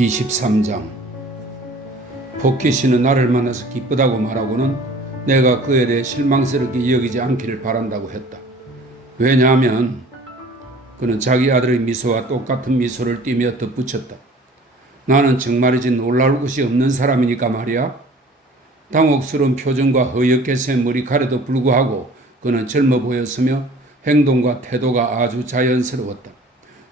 23장. 포키시는 나를 만나서 기쁘다고 말하고는 내가 그에 대해 실망스럽게 여기지 않기를 바란다고 했다. 왜냐하면 그는 자기 아들의 미소와 똑같은 미소를 띠며 덧붙였다. 나는 정말이지 놀라울 것이 없는 사람이니까 말이야. 당혹스러운 표정과 허옇게 센 머리카락에도 불구하고 그는 젊어 보였으며 행동과 태도가 아주 자연스러웠다.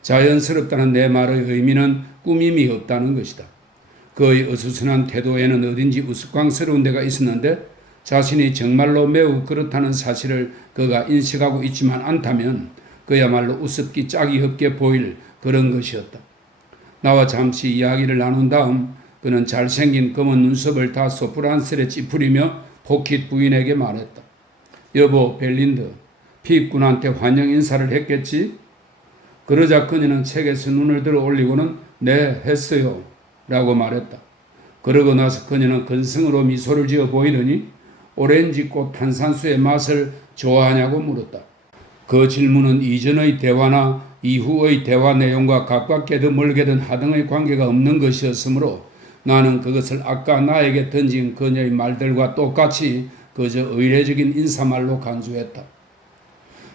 자연스럽다는 내 말의 의미는 꾸밈이 없다는 것이다. 그의 어수선한 태도에는 어딘지 우스꽝스러운 데가 있었는데 자신이 정말로 매우 그렇다는 사실을 그가 인식하고 있지만 않다면 그야말로 우습기 짝이 없게 보일 그런 것이었다. 나와 잠시 이야기를 나눈 다음 그는 잘생긴 검은 눈썹을 다 소프란스레 찌푸리며 포킷 부인에게 말했다. 여보 벨린드, 피입군한테 환영 인사를 했겠지? 그러자 그녀는 책에서 눈을 들어 올리고는 네 했어요 라고 말했다. 그러고 나서 그녀는 근성으로 미소를 지어 보이더니 오렌지꽃 탄산수의 맛을 좋아하냐고 물었다. 그 질문은 이전의 대화나 이후의 대화 내용과 가깝게든 멀게든 하등의 관계가 없는 것이었으므로 나는 그것을 아까 나에게 던진 그녀의 말들과 똑같이 그저 의례적인 인사말로 간주했다.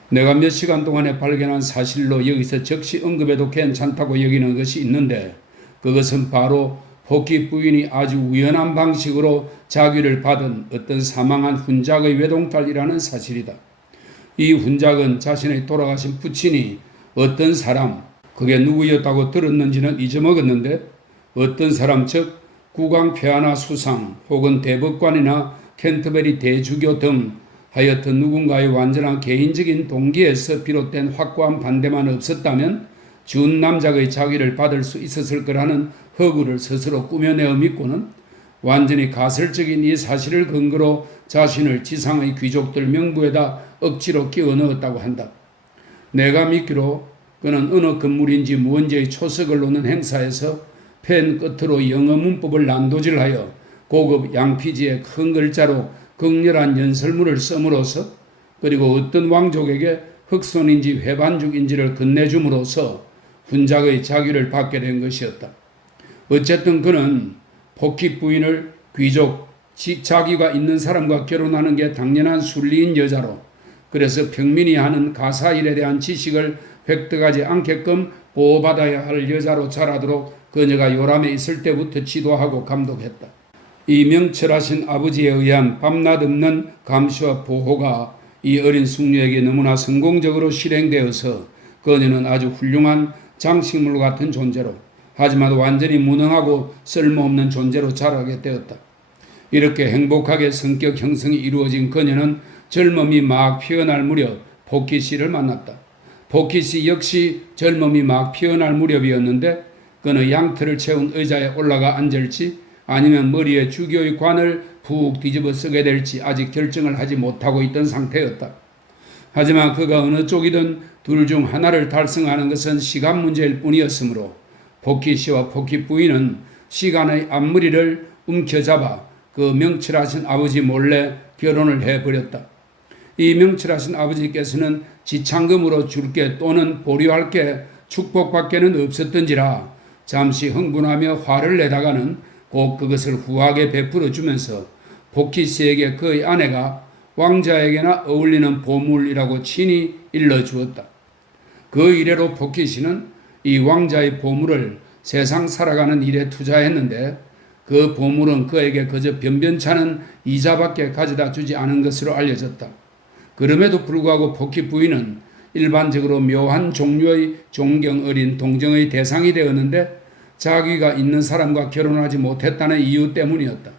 내가 몇 시간 동안에 발견한 사실로 여기서 즉시 언급해도 괜찮다고 여기는 것이 있는데 그것은 바로 포키 부인이 아주 우연한 방식으로 자귀를 받은 어떤 사망한 훈작의 외동딸이라는 사실이다. 이 훈작은 자신의 돌아가신 부친이 어떤 사람, 그게 누구였다고 들었는지는 잊어먹었는데 어떤 사람 즉 국왕 폐하나 수상 혹은 대법관이나 캔터베리 대주교 등 하여튼 누군가의 완전한 개인적인 동기에서 비롯된 확고한 반대만 없었다면 준 남작의 자귀를 받을 수 있었을 거라는 허구를 스스로 꾸며내어 믿고는 완전히 가설적인 이 사실을 근거로 자신을 지상의 귀족들 명부에다 억지로 끼워 넣었다고 한다. 내가 믿기로 그는 어느 건물인지 무언지의 초석을 놓는 행사에서 펜 끝으로 영어 문법을 난도질하여 고급 양피지에 큰 글자로 극렬한 연설문을 써므로써 그리고 어떤 왕족에게 흑손인지 회반죽인지를 건네줌으로써 훈작의 자귀를 받게 된 것이었다. 어쨌든 그는 포키 부인을 귀족, 자기가 있는 사람과 결혼하는 게 당연한 순리인 여자로 그래서 평민이 하는 가사일에 대한 지식을 획득하지 않게끔 보호받아야 할 여자로 자라도록 그녀가 요람에 있을 때부터 지도하고 감독했다. 이 명철하신 아버지에 의한 밤낮 없는 감시와 보호가 이 어린 숙녀에게 너무나 성공적으로 실행되어서 그녀는 아주 훌륭한 장식물 같은 존재로 하지만 완전히 무능하고 쓸모없는 존재로 자라게 되었다. 이렇게 행복하게 성격 형성이 이루어진 그녀는 젊음이 막 피어날 무렵 포키시를 만났다. 포키시 역시 젊음이 막 피어날 무렵이었는데 그는 양털을 채운 의자에 올라가 앉을지 아니면 머리에 주교의 관을 푹 뒤집어 쓰게 될지 아직 결정을 하지 못하고 있던 상태였다. 하지만 그가 어느 쪽이든 둘 중 하나를 달성하는 것은 시간 문제일 뿐이었으므로 포키시와 포키 부인은 시간의 앞머리를 움켜잡아 그 명철하신 아버지 몰래 결혼을 해버렸다. 이 명철하신 아버지께서는 지창금으로 줄게 또는 보류할 게 축복밖에는 없었던지라 잠시 흥분하며 화를 내다가는 곧 그것을 후하게 베풀어 주면서 포키시에게 그의 아내가 왕자에게나 어울리는 보물이라고 친히 일러주었다. 그 이래로 포키시는 이 왕자의 보물을 세상 살아가는 일에 투자했는데 그 보물은 그에게 그저 변변찮은 이자밖에 가져다 주지 않은 것으로 알려졌다. 그럼에도 불구하고 포키 부인은 일반적으로 묘한 종류의 존경 어린 동정의 대상이 되었는데 자기가 있는 사람과 결혼하지 못했다는 이유 때문이었다.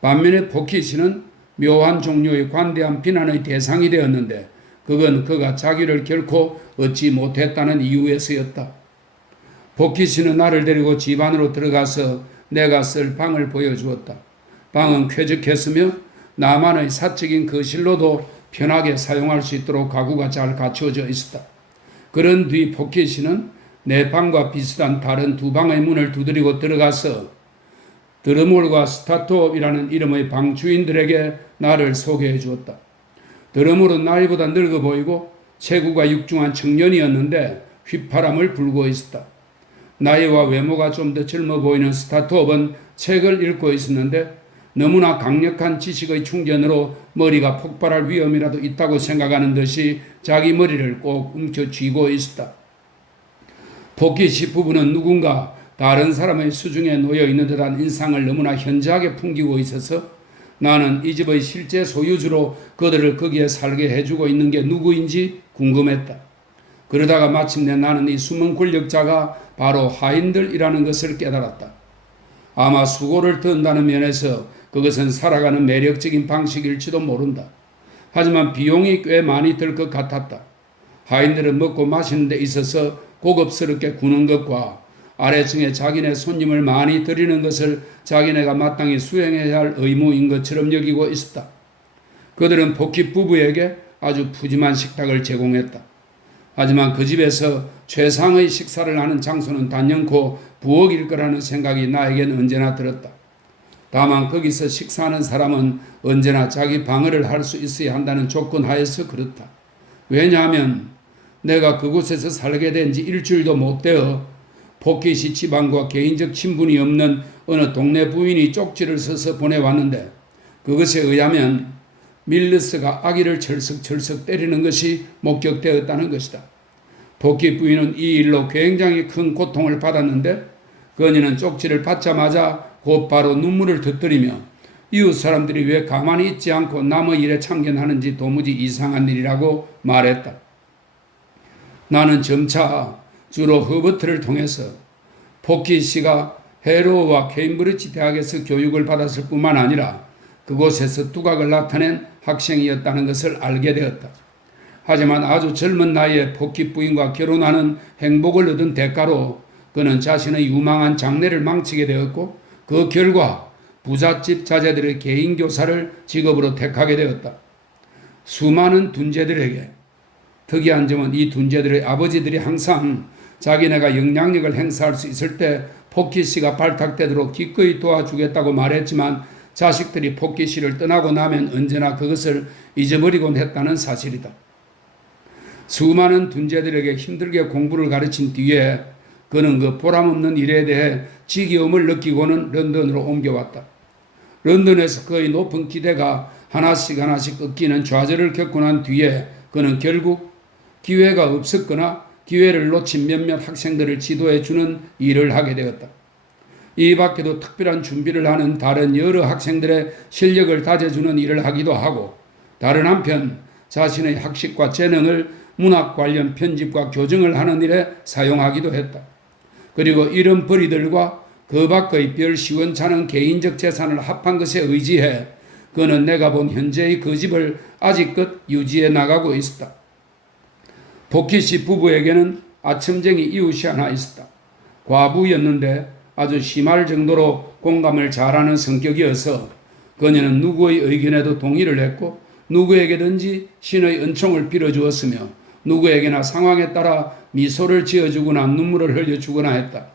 반면에 포키시는 묘한 종류의 관대한 비난의 대상이 되었는데 그건 그가 자기를 결코 얻지 못했다는 이유에서였다. 포키시는 나를 데리고 집 안으로 들어가서 내가 쓸 방을 보여주었다. 방은 쾌적했으며 나만의 사적인 거실로도 편하게 사용할 수 있도록 가구가 잘 갖추어져 있었다. 그런 뒤 포키시는 내 방과 비슷한 다른 두 방의 문을 두드리고 들어가서 드러몰과 스타트업이라는 이름의 방 주인들에게 나를 소개해 주었다. 드러몰은 나이보다 늙어 보이고 체구가 육중한 청년이었는데 휘파람을 불고 있었다. 나이와 외모가 좀 더 젊어 보이는 스타트업은 책을 읽고 있었는데 너무나 강력한 지식의 충전으로 머리가 폭발할 위험이라도 있다고 생각하는 듯이 자기 머리를 꼭 움켜쥐고 있었다. 포키시 부부는 누군가 다른 사람의 수중에 놓여 있는 듯한 인상을 너무나 현저하게 풍기고 있어서 나는 이 집의 실제 소유주로 그들을 거기에 살게 해주고 있는 게 누구인지 궁금했다. 그러다가 마침내 나는 이 숨은 권력자가 바로 하인들이라는 것을 깨달았다. 아마 수고를 든다는 면에서 그것은 살아가는 매력적인 방식일지도 모른다. 하지만 비용이 꽤 많이 들 것 같았다. 하인들은 먹고 마시는 데 있어서 고급스럽게 구는 것과 아래층에 자기네 손님을 많이 들이는 것을 자기네가 마땅히 수행해야 할 의무인 것처럼 여기고 있었다. 그들은 포키 부부에게 아주 푸짐한 식탁을 제공했다. 하지만 그 집에서 최상의 식사를 하는 장소는 단연코 부엌일 거라는 생각이 나에겐 언제나 들었다. 다만 거기서 식사하는 사람은 언제나 자기 방어를 할 수 있어야 한다는 조건 하에서 그렇다. 왜냐하면 내가 그곳에서 살게 된 지 일주일도 못 되어 포키시 집안과 개인적 친분이 없는 어느 동네 부인이 쪽지를 써서 보내왔는데 그것에 의하면 밀르스가 아기를 철썩철썩 때리는 것이 목격되었다는 것이다. 포키 부인은 이 일로 굉장히 큰 고통을 받았는데 그녀는 쪽지를 받자마자 곧바로 눈물을 터뜨리며 이웃 사람들이 왜 가만히 있지 않고 남의 일에 참견하는지 도무지 이상한 일이라고 말했다. 나는 점차 주로 허버트를 통해서 포키 씨가 헤로우와 케임브리지 대학에서 교육을 받았을 뿐만 아니라 그곳에서 두각을 나타낸 학생이었다는 것을 알게 되었다. 하지만 아주 젊은 나이에 포키 부인과 결혼하는 행복을 얻은 대가로 그는 자신의 유망한 장래를 망치게 되었고 그 결과 부잣집 자제들의 개인교사를 직업으로 택하게 되었다. 수많은 둔재들에게 특이한 점은 이 둔재들의 아버지들이 항상 자기네가 영향력을 행사할 수 있을 때 포키 씨가 발탁되도록 기꺼이 도와주겠다고 말했지만 자식들이 포키 씨를 떠나고 나면 언제나 그것을 잊어버리곤 했다는 사실이다. 수많은 둔재들에게 힘들게 공부를 가르친 뒤에 그는 그 보람없는 일에 대해 지겨움을 느끼고는 런던으로 옮겨왔다. 런던에서 그의 높은 기대가 하나씩 꺾이는 좌절을 겪고 난 뒤에 그는 결국 기회가 없었거나 기회를 놓친 몇몇 학생들을 지도해주는 일을 하게 되었다. 이 밖에도 특별한 준비를 하는 다른 여러 학생들의 실력을 다져주는 일을 하기도 하고 다른 한편 자신의 학식과 재능을 문학 관련 편집과 교정을 하는 일에 사용하기도 했다. 그리고 이런 벌이들과 그 밖의 별 시원찮은 개인적 재산을 합한 것에 의지해 그는 내가 본 현재의 그 집을 아직껏 유지해 나가고 있었다. 포키씨 부부에게는 아첨쟁이 이웃이 하나 있었다. 과부였는데 아주 심할 정도로 공감을 잘하는 성격이어서 그녀는 누구의 의견에도 동의를 했고 누구에게든지 신의 은총을 빌어주었으며 누구에게나 상황에 따라 미소를 지어주거나 눈물을 흘려주거나 했다.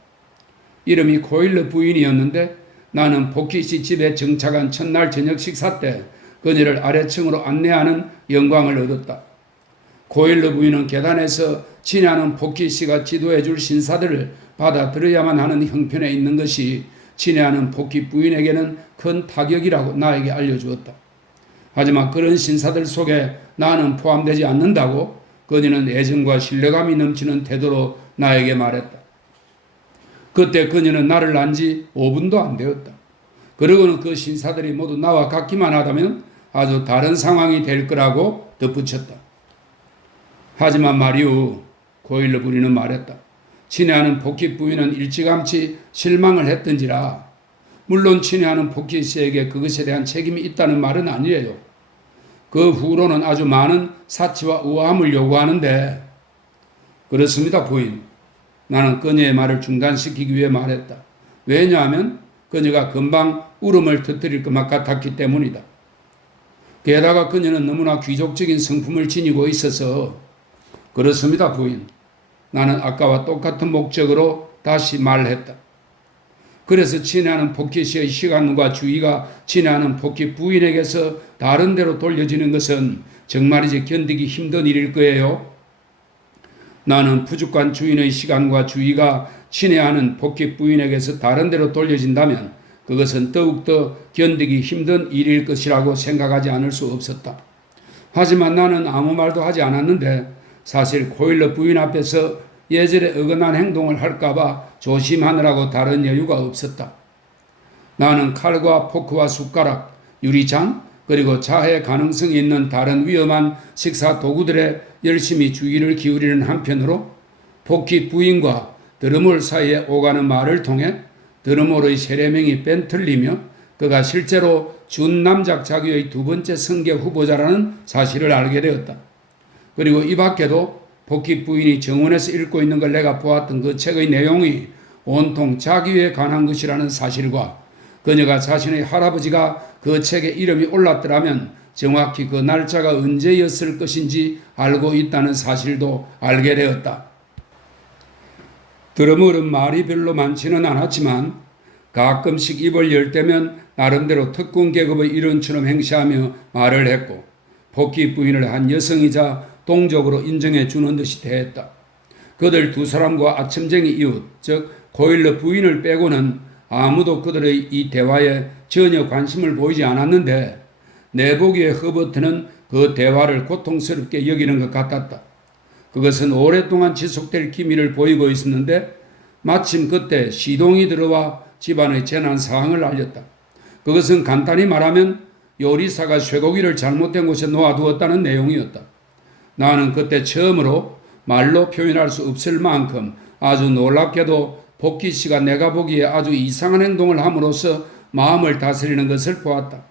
이름이 코일러 부인이었는데 나는 포키씨 집에 정착한 첫날 저녁 식사 때 그녀를 아래층으로 안내하는 영광을 얻었다. 코일러 부인은 계단에서 친애하는 포키씨가 지도해 줄 신사들을 받아들여야만 하는 형편에 있는 것이 친애하는 포키 부인에게는 큰 타격이라고 나에게 알려주었다. 하지만 그런 신사들 속에 나는 포함되지 않는다고 그녀는 애정과 신뢰감이 넘치는 태도로 나에게 말했다. 그때 그녀는 나를 안 지 5분도 안 되었다. 그러고는 그 신사들이 모두 나와 같기만 하다면 아주 다른 상황이 될 거라고 덧붙였다. 하지만 말이오, 고일러 부인은 말했다. 친애하는 포키 부인은 일찌감치 실망을 했던지라 물론 친애하는 포키 씨에게 그것에 대한 책임이 있다는 말은 아니에요. 그 후로는 아주 많은 사치와 우아함을 요구하는데 그렇습니다 부인. 나는 그녀의 말을 중단시키기 위해 말했다. 왜냐하면 그녀가 금방 울음을 터뜨릴 것만 같았기 때문이다. 게다가 그녀는 너무나 귀족적인 성품을 지니고 있어서 그렇습니다 부인. 나는 아까와 똑같은 목적으로 다시 말했다. 그래서 친애하는 포키 씨의 시간과 주의가 친애하는 포키 부인에게서 다른 데로 돌려지는 것은 정말이지 견디기 힘든 일일 거예요. 나는 부족한 주인의 시간과 주의가 친애하는 복희 부인에게서 다른 데로 돌려진다면 그것은 더욱더 견디기 힘든 일일 것이라고 생각하지 않을 수 없었다. 하지만 나는 아무 말도 하지 않았는데 사실 코일러 부인 앞에서 예절에 어긋난 행동을 할까봐 조심하느라고 다른 여유가 없었다. 나는 칼과 포크와 숟가락, 유리잔, 그리고 자해 가능성이 있는 다른 위험한 식사 도구들에 열심히 주의를 기울이는 한편으로 복희 부인과 드러몰 사이에 오가는 말을 통해 드러몰의 세례명이 뺀틀리며 그가 실제로 준남작 자기의 두 번째 승계 후보자라는 사실을 알게 되었다. 그리고 이 밖에도 복희 부인이 정원에서 읽고 있는 걸 내가 보았던 그 책의 내용이 온통 자기에 관한 것이라는 사실과 그녀가 자신의 할아버지가 그 책에 이름이 올랐더라면 정확히 그 날짜가 언제였을 것인지 알고 있다는 사실도 알게 되었다. 드러물은 말이 별로 많지는 않았지만 가끔씩 입을 열 때면 나름대로 특권 계급의 일원처럼 행시하며 말을 했고 복희 부인을 한 여성이자 동족으로 인정해 주는 듯이 대했다. 그들 두 사람과 아첨쟁이 이웃, 즉 코일러 부인을 빼고는 아무도 그들의 이 대화에 전혀 관심을 보이지 않았는데 내 보기에 허버트는 그 대화를 고통스럽게 여기는 것 같았다. 그것은 오랫동안 지속될 기미를 보이고 있었는데 마침 그때 시동이 들어와 집안의 재난 상황을 알렸다. 그것은 간단히 말하면 요리사가 쇠고기를 잘못된 곳에 놓아두었다는 내용이었다. 나는 그때 처음으로 말로 표현할 수 없을 만큼 아주 놀랍게도 복희 씨가 내가 보기에 아주 이상한 행동을 함으로써 마음을 다스리는 것을 보았다.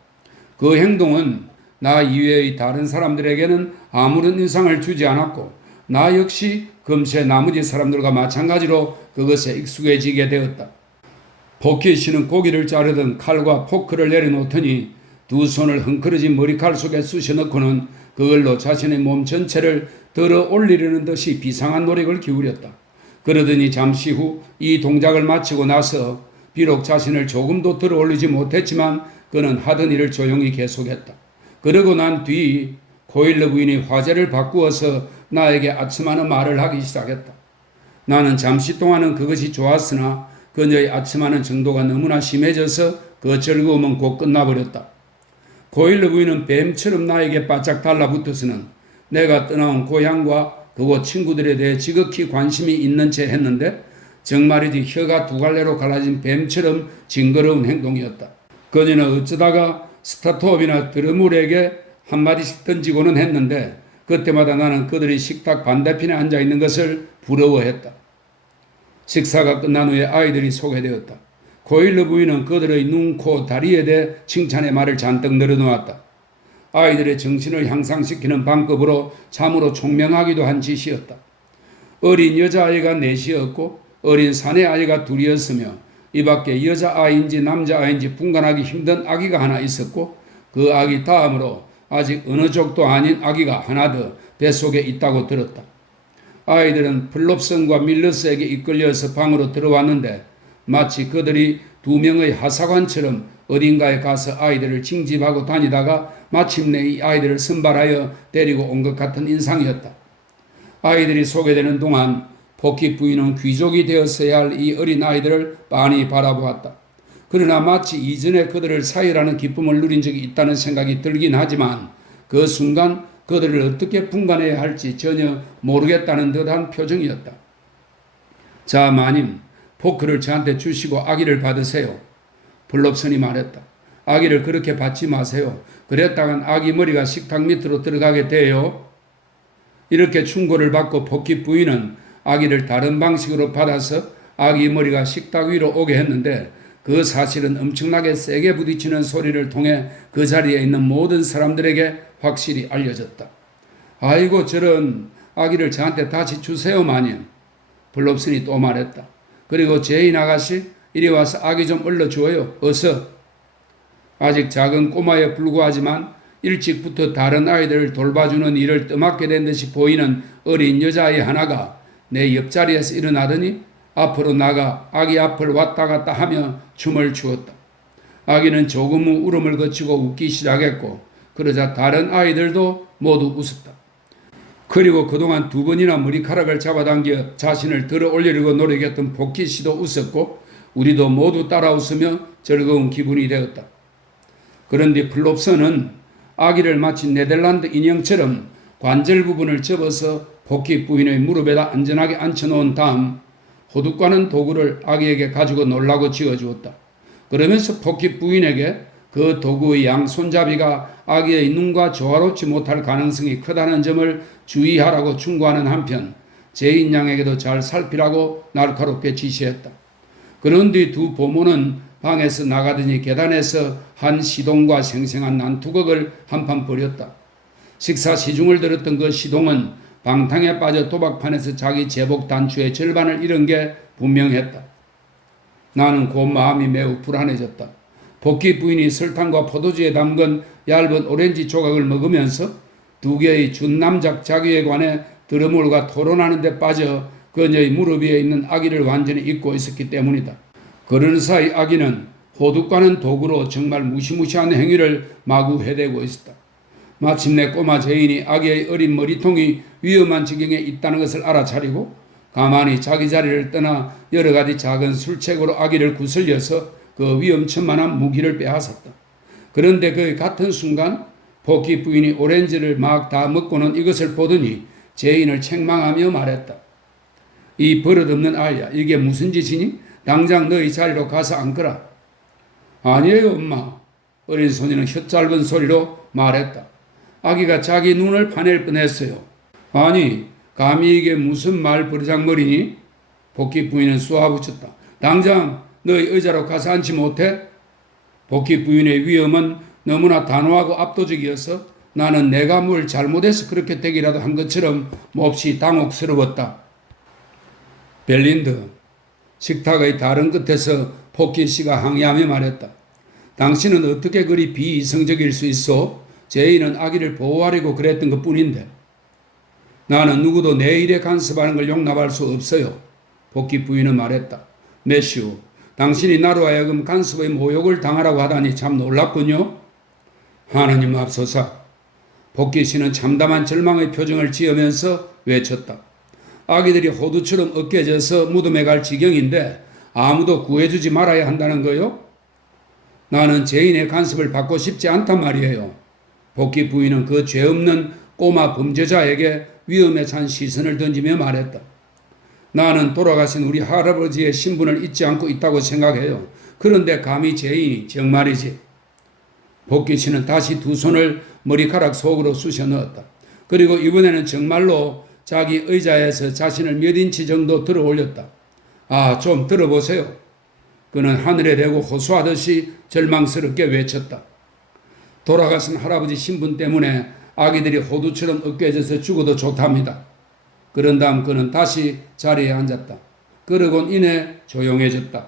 그 행동은 나 이외의 다른 사람들에게는 아무런 인상을 주지 않았고 나 역시 금세 나머지 사람들과 마찬가지로 그것에 익숙해지게 되었다. 복희 씨는 고기를 자르던 칼과 포크를 내려놓더니 두 손을 헝클어진 머리칼 속에 쑤셔 넣고는 그걸로 자신의 몸 전체를 들어 올리려는 듯이 비상한 노력을 기울였다. 그러더니 잠시 후 이 동작을 마치고 나서 비록 자신을 조금도 들어 올리지 못했지만 그는 하던 일을 조용히 계속했다. 그러고 난 뒤 코일러 부인이 화제를 바꾸어서 나에게 아첨하는 말을 하기 시작했다. 나는 잠시 동안은 그것이 좋았으나 그녀의 아첨하는 정도가 너무나 심해져서 그 즐거움은 곧 끝나버렸다. 코일러 부인은 뱀처럼 나에게 바짝 달라붙어서는 내가 떠나온 고향과 그곳 친구들에 대해 지극히 관심이 있는 채 했는데 정말이지 혀가 두 갈래로 갈라진 뱀처럼 징그러운 행동이었다. 그녀는 어쩌다가 스타트업이나 드러물에게 한마디씩 던지고는 했는데 그때마다 나는 그들이 식탁 반대편에 앉아있는 것을 부러워했다. 식사가 끝난 후에 아이들이 소개되었다. 코일러 부인은 그들의 눈, 코, 다리에 대해 칭찬의 말을 잔뜩 늘어놓았다. 아이들의 정신을 향상시키는 방법으로 참으로 총명하기도 한 짓이었다. 어린 여자아이가 넷이었고 어린 사내아이가 둘이었으며 이 밖에 여자아이인지 남자아이인지 분간하기 힘든 아기가 하나 있었고 그 아기 다음으로 아직 어느 쪽도 아닌 아기가 하나 더 뱃속에 있다고 들었다. 아이들은 플롭슨과 밀러스에게 이끌려서 방으로 들어왔는데 마치 그들이 두 명의 하사관처럼 어딘가에 가서 아이들을 징집하고 다니다가 마침내 이 아이들을 선발하여 데리고 온 것 같은 인상이었다. 아이들이 소개되는 동안 복희 부인은 귀족이 되었어야 할 이 어린 아이들을 빤히 바라보았다. 그러나 마치 이전에 그들을 사유라는 기쁨을 누린 적이 있다는 생각이 들긴 하지만 그 순간 그들을 어떻게 분간해야 할지 전혀 모르겠다는 듯한 표정이었다. 자, 마님, 포크를 저한테 주시고 아기를 받으세요. 블롭슨이 말했다. 아기를 그렇게 받지 마세요. 그랬다간 아기 머리가 식탁 밑으로 들어가게 돼요. 이렇게 충고를 받고 복희 부인은 아기를 다른 방식으로 받아서 아기 머리가 식탁 위로 오게 했는데 그 사실은 엄청나게 세게 부딪히는 소리를 통해 그 자리에 있는 모든 사람들에게 확실히 알려졌다. 아이고 저런 아기를 저한테 다시 주세요 마님. 블롭슨이 또 말했다. 그리고 제인 아가씨 이리 와서 아기 좀 얼러주어요. 어서. 아직 작은 꼬마에 불구하지만 일찍부터 다른 아이들을 돌봐주는 일을 떠맡게 된 듯이 보이는 어린 여자아이 하나가 내 옆자리에서 일어나더니 앞으로 나가 아기 앞을 왔다 갔다 하며 춤을 추었다. 아기는 조금 후 울음을 거치고 웃기 시작했고 그러자 다른 아이들도 모두 웃었다. 그리고 그동안 두 번이나 머리카락을 잡아당겨 자신을 들어 올리려고 노력했던 복희 씨도 웃었고 우리도 모두 따라 웃으며 즐거운 기분이 되었다. 그런데 플롭서는 아기를 마치 네덜란드 인형처럼 관절 부분을 접어서 복희 부인의 무릎에다 안전하게 앉혀놓은 다음 호두과는 도구를 아기에게 가지고 놀라고 지어주었다. 그러면서 복희 부인에게 그 도구의 양 손잡이가 아기의 눈과 조화롭지 못할 가능성이 크다는 점을 주의하라고 충고하는 한편 제인 양에게도 잘 살피라고 날카롭게 지시했다. 그런 뒤 두 보모는 방에서 나가더니 계단에서 한 시동과 생생한 난투극을 한판 벌였다. 식사 시중을 들었던 그 시동은 방탕에 빠져 도박판에서 자기 제복 단추의 절반을 잃은 게 분명했다. 나는 그 마음이 매우 불안해졌다. 복희 부인이 설탕과 포도주에 담근 얇은 오렌지 조각을 먹으면서 두 개의 준남작 자기에 관해 드러물과 토론하는 데 빠져 그녀의 무릎 위에 있는 아기를 완전히 잊고 있었기 때문이다. 그런 사이 아기는 호두과는 도구로 정말 무시무시한 행위를 마구 해대고 있었다. 마침내 꼬마 제인이 아기의 어린 머리통이 위험한 지경에 있다는 것을 알아차리고 가만히 자기 자리를 떠나 여러 가지 작은 술책으로 아기를 구슬려서 그 위험천만한 무기를 빼앗았다. 그런데 그 같은 순간 복희 부인이 오렌지를 막 다 먹고는 이것을 보더니 제인을 책망하며 말했다. 이 버릇없는 아이야, 이게 무슨 짓이니? 당장 너희 자리로 가서 앉거라. 아니에요, 엄마. 어린 소녀는 혀짧은 소리로 말했다. 아기가 자기 눈을 파낼 뻔했어요. 아니, 감히 이게 무슨 말 버르장머리니? 복희 부인은 쏘아붙였다. 당장 너희 의자로 가서 앉지 못해? 복희 부인의 위험은 너무나 단호하고 압도적이어서 나는 내가 뭘 잘못해서 그렇게 되기라도 한 것처럼 몹시 당혹스러웠다. 벨린드, 식탁의 다른 끝에서 복희 씨가 항의하며 말했다. 당신은 어떻게 그리 비이성적일 수 있어? 제인은 아기를 보호하려고 그랬던 것뿐인데. 나는 누구도 내 일에 간섭하는 걸 용납할 수 없어요. 복희 부인은 말했다. 매슈, 당신이 나로 하여금 간섭의 모욕을 당하라고 하다니 참 놀랍군요. 하나님 앞서사. 복희 씨는 참담한 절망의 표정을 지으면서 외쳤다. 아기들이 호두처럼 으깨져서 무덤에 갈 지경인데 아무도 구해주지 말아야 한다는 거요? 나는 제인의 간섭을 받고 싶지 않단 말이에요. 복희 부인은 그 죄 없는 꼬마 범죄자에게 위험에 찬 시선을 던지며 말했다. 나는 돌아가신 우리 할아버지의 신분을 잊지 않고 있다고 생각해요. 그런데 감히 제인이 정말이지. 복희 씨는 다시 두 손을 머리카락 속으로 쑤셔 넣었다. 그리고 이번에는 정말로 자기 의자에서 자신을 몇 인치 정도 들어 올렸다. 아, 좀 들어보세요. 그는 하늘에 대고 호소하듯이 절망스럽게 외쳤다. 돌아가신 할아버지 신분 때문에 아기들이 호두처럼 으깨져서 죽어도 좋답니다. 그런 다음 그는 다시 자리에 앉았다. 그러곤 이내 조용해졌다.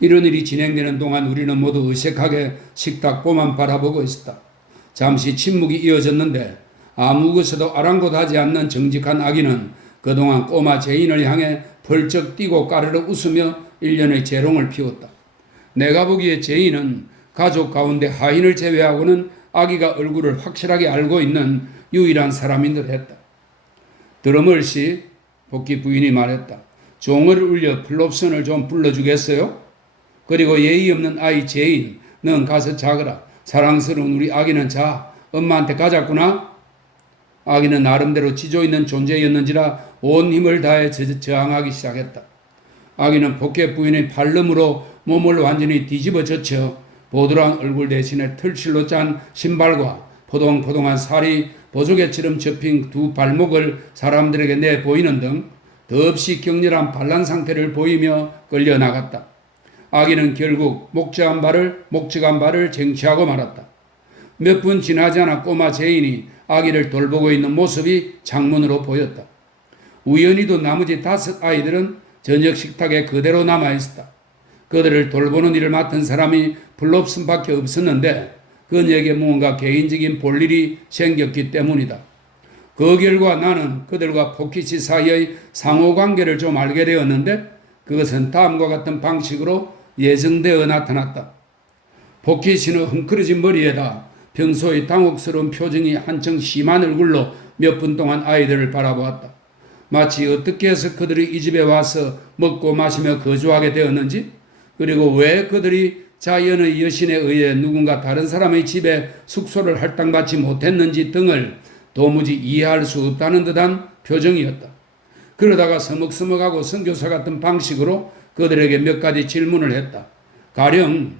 이런 일이 진행되는 동안 우리는 모두 어색하게 식탁보만 바라보고 있었다. 잠시 침묵이 이어졌는데 아무것에도 아랑곳하지 않는 정직한 아기는 그동안 꼬마 제인을 향해 벌쩍 뛰고 까르르 웃으며 일련의 재롱을 피웠다. 내가 보기에 제인은 가족 가운데 하인을 제외하고는 아기가 얼굴을 확실하게 알고 있는 유일한 사람인 듯 했다. 드러멀씨, 복희 부인이 말했다. 종을 울려 플롭선을 좀 불러주겠어요? 그리고 예의 없는 아이 제인, 넌 가서 자거라. 사랑스러운 우리 아기는 자. 엄마한테 가자꾸나? 아기는 나름대로 지조 있는 존재였는지라 온 힘을 다해 저항하기 시작했다. 아기는 복희 부인의 발름으로 몸을 완전히 뒤집어 젖혀 보드라운 얼굴 대신에 털실로 짠 신발과 포동포동한 살이 보조개처럼 접힌 두 발목을 사람들에게 내보이는 등 더없이 격렬한 반란 상태를 보이며 끌려나갔다. 아기는 결국 목적한 발을 쟁취하고 말았다. 몇 분 지나지 않아 꼬마 제인이 아기를 돌보고 있는 모습이 창문으로 보였다. 우연히도 나머지 5 아이들은 저녁 식탁에 그대로 남아있었다. 그들을 돌보는 일을 맡은 사람이 플롭슨밖에 없었는데 그녀에게 무언가 개인적인 볼일이 생겼기 때문이다. 그 결과 나는 그들과 복희 씨 사이의 상호관계를 좀 알게 되었는데 그것은 다음과 같은 방식으로 예정되어 나타났다. 복희 씨는 헝클어진 머리에다 평소의 당혹스러운 표정이 한층 심한 얼굴로 몇 분 동안 아이들을 바라보았다. 마치 어떻게 해서 그들이 이 집에 와서 먹고 마시며 거주하게 되었는지, 그리고 왜 그들이 자연의 여신에 의해 누군가 다른 사람의 집에 숙소를 할당받지 못했는지 등을 도무지 이해할 수 없다는 듯한 표정이었다. 그러다가 서먹서먹하고 선교사 같은 방식으로 그들에게 몇 가지 질문을 했다. 가령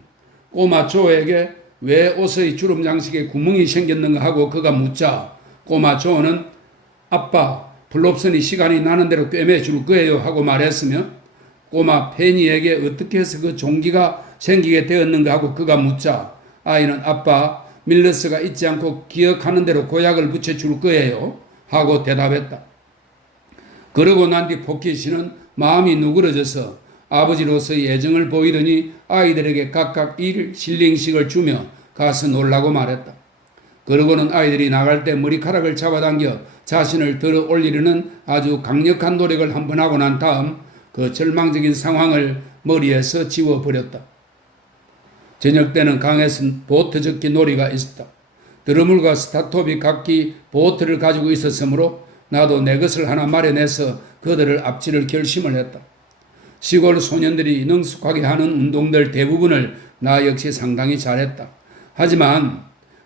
꼬마 조에게 왜 옷의 주름 장식에 구멍이 생겼는가 하고 그가 묻자 꼬마 조는 아빠 블롭슨이 시간이 나는 대로 꿰매줄 거예요 하고 말했으며, 꼬마 페니에게 어떻게 해서 그 종기가 생기게 되었는가 하고 그가 묻자 아이는 아빠 밀러스가 잊지 않고 기억하는 대로 고약을 붙여줄 거예요 하고 대답했다. 그러고 난 뒤 포켓이는 마음이 누그러져서 아버지로서의 애정을 보이더니 아이들에게 각각 1실링씩을 주며 가서 놀라고 말했다. 그러고는 아이들이 나갈 때 머리카락을 잡아당겨 자신을 들어 올리려는 아주 강력한 노력을 한번 하고 난 다음 그 절망적인 상황을 머리에서 지워버렸다. 저녁 때는 강에서 보트 적기 놀이가 있었다. 드러물과 스타톱이 각기 보트를 가지고 있었으므로 나도 내 것을 하나 마련해서 그들을 앞지를 결심을 했다. 시골 소년들이 능숙하게 하는 운동들 대부분을 나 역시 상당히 잘했다. 하지만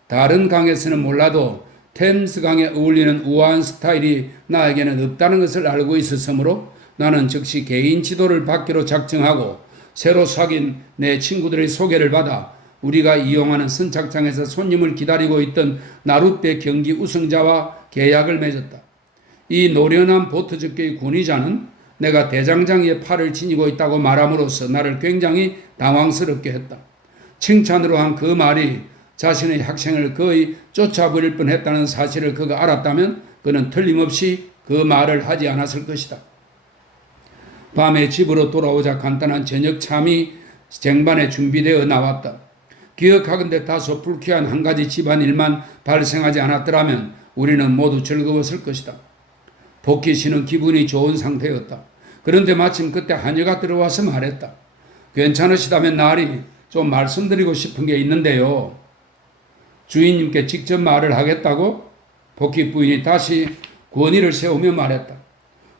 다른 강에서는 몰라도 템스 강에 어울리는 우아한 스타일이 나에게는 없다는 것을 알고 있었으므로 나는 즉시 개인 지도를 받기로 작정하고 새로 사귄 내 친구들의 소개를 받아 우리가 이용하는 선착장에서 손님을 기다리고 있던 나룻배 경기 우승자와 계약을 맺었다. 이 노련한 보트적기의 군의자는 내가 대장장이의 팔을 지니고 있다고 말함으로써 나를 굉장히 당황스럽게 했다. 칭찬으로 한 그 말이 자신의 학생을 거의 쫓아버릴 뻔했다는 사실을 그가 알았다면 그는 틀림없이 그 말을 하지 않았을 것이다. 밤에 집으로 돌아오자 간단한 저녁 참이 쟁반에 준비되어 나왔다. 기억하건대 다소 불쾌한 한 가지 집안일만 발생하지 않았더라면 우리는 모두 즐거웠을 것이다. 복희 씨는 기분이 좋은 상태였다. 그런데 마침 그때 하녀가 들어와서 말했다. 괜찮으시다면 나리 좀 말씀드리고 싶은 게 있는데요. 주인님께 직접 말을 하겠다고? 복희 부인이 다시 권위를 세우며 말했다.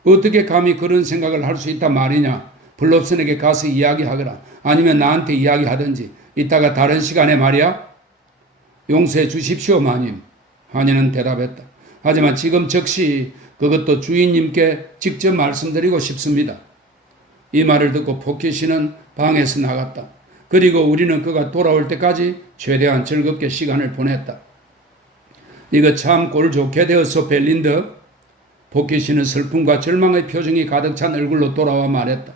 어떻게 감히 그런 생각을 할 수 있단 말이냐. 블롭슨에게 가서 이야기하거라. 아니면 나한테 이야기하든지. 이따가 다른 시간에 말이야. 용서해 주십시오 마님. 하녀는 대답했다. 하지만 지금 즉시 그것도 주인님께 직접 말씀드리고 싶습니다. 이 말을 듣고 포켓 씨는 방에서 나갔다. 그리고 우리는 그가 돌아올 때까지 최대한 즐겁게 시간을 보냈다. 이거 참 꼴 좋게 되었어 벨린더. 포켓 씨는 슬픔과 절망의 표정이 가득 찬 얼굴로 돌아와 말했다.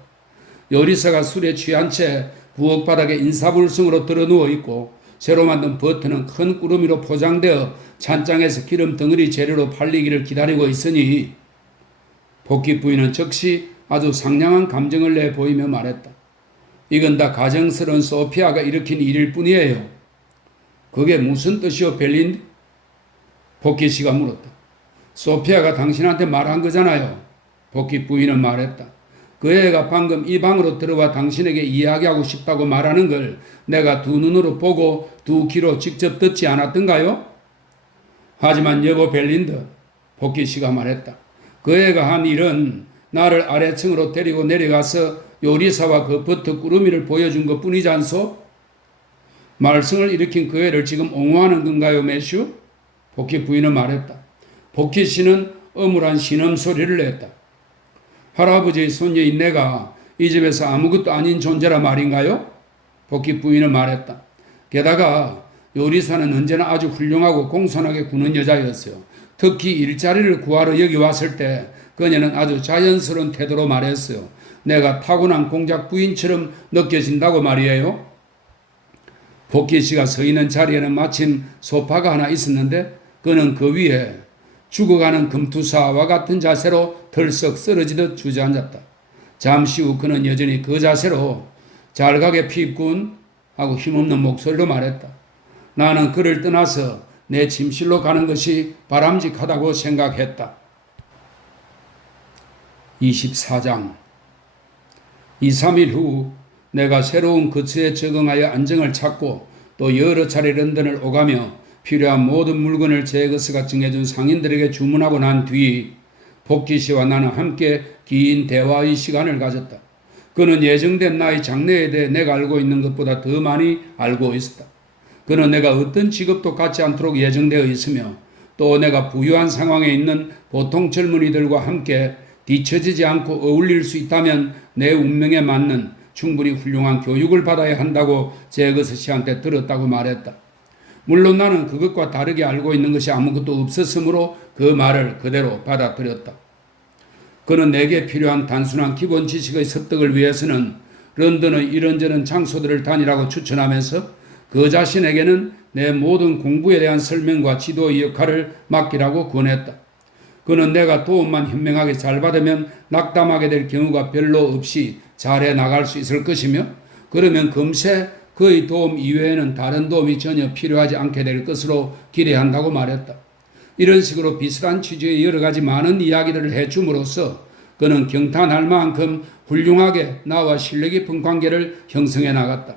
요리사가 술에 취한 채 부엌 바닥에 인사불성으로 드러누워 있고 새로 만든 버터는 큰 꾸러미로 포장되어 찬장에서 기름 덩어리 재료로 팔리기를 기다리고 있으니 복희 부인은 즉시 아주 상냥한 감정을 내 보이며 말했다. 이건 다 가정스러운 소피아가 일으킨 일일 뿐이에요. 그게 무슨 뜻이오 벨린? 복희 씨가 물었다. 소피아가 당신한테 말한 거잖아요. 복희 부인은 말했다. 그 애가 방금 이 방으로 들어와 당신에게 이야기하고 싶다고 말하는 걸 내가 두 눈으로 보고 두 귀로 직접 듣지 않았던가요? 하지만 여보 벨린더, 복희 씨가 말했다. 그 애가 한 일은 나를 아래층으로 데리고 내려가서 요리사와 그 버터 꾸러미를 보여준 것 뿐이지 않소? 말썽을 일으킨 그 애를 지금 옹호하는 건가요, 매슈? 복희 부인은 말했다. 복희 씨는 어물한 신음소리를 냈다. 할아버지의 손녀인 내가 이 집에서 아무것도 아닌 존재라 말인가요? 복희 부인은 말했다. 게다가 요리사는 언제나 아주 훌륭하고 공손하게 구는 여자였어요. 특히 일자리를 구하러 여기 왔을 때 그녀는 아주 자연스러운 태도로 말했어요. 내가 타고난 공작 부인처럼 느껴진다고 말이에요. 복희 씨가 서 있는 자리에는 마침 소파가 하나 있었는데 그는 그 위에 죽어가는 금투사와 같은 자세로 덜썩 쓰러지듯 주저앉았다. 잠시 후 그는 여전히 그 자세로 잘 가게 피입군 하고 힘없는 목소리로 말했다. 나는 그를 떠나서 내 침실로 가는 것이 바람직하다고 생각했다. 24장 2, 3일 후 내가 새로운 거처에 적응하여 안정을 찾고 또 여러 차례 런던을 오가며 필요한 모든 물건을 제거스가 정해준 상인들에게 주문하고 난 뒤 복희 씨와 나는 함께 긴 대화의 시간을 가졌다. 그는 예정된 나의 장래에 대해 내가 알고 있는 것보다 더 많이 알고 있었다. 그는 내가 어떤 직업도 갖지 않도록 예정되어 있으며 또 내가 부유한 상황에 있는 보통 젊은이들과 함께 뒤처지지 않고 어울릴 수 있다면 내 운명에 맞는 충분히 훌륭한 교육을 받아야 한다고 제거스 씨한테 들었다고 말했다. 물론 나는 그것과 다르게 알고 있는 것이 아무것도 없었으므로 그 말을 그대로 받아들였다. 그는 내게 필요한 단순한 기본 지식의 습득을 위해서는 런던의 이런저런 장소들을 다니라고 추천하면서 그 자신에게는 내 모든 공부에 대한 설명과 지도의 역할을 맡기라고 권했다. 그는 내가 도움만 현명하게 잘 받으면 낙담하게 될 경우가 별로 없이 잘해 나갈 수 있을 것이며 그러면 금세 그의 도움 이외에는 다른 도움이 전혀 필요하지 않게 될 것으로 기대한다고 말했다. 이런 식으로 비슷한 취지의 여러 가지 많은 이야기들을 해줌으로써 그는 경탄할 만큼 훌륭하게 나와 신뢰 깊은 관계를 형성해 나갔다.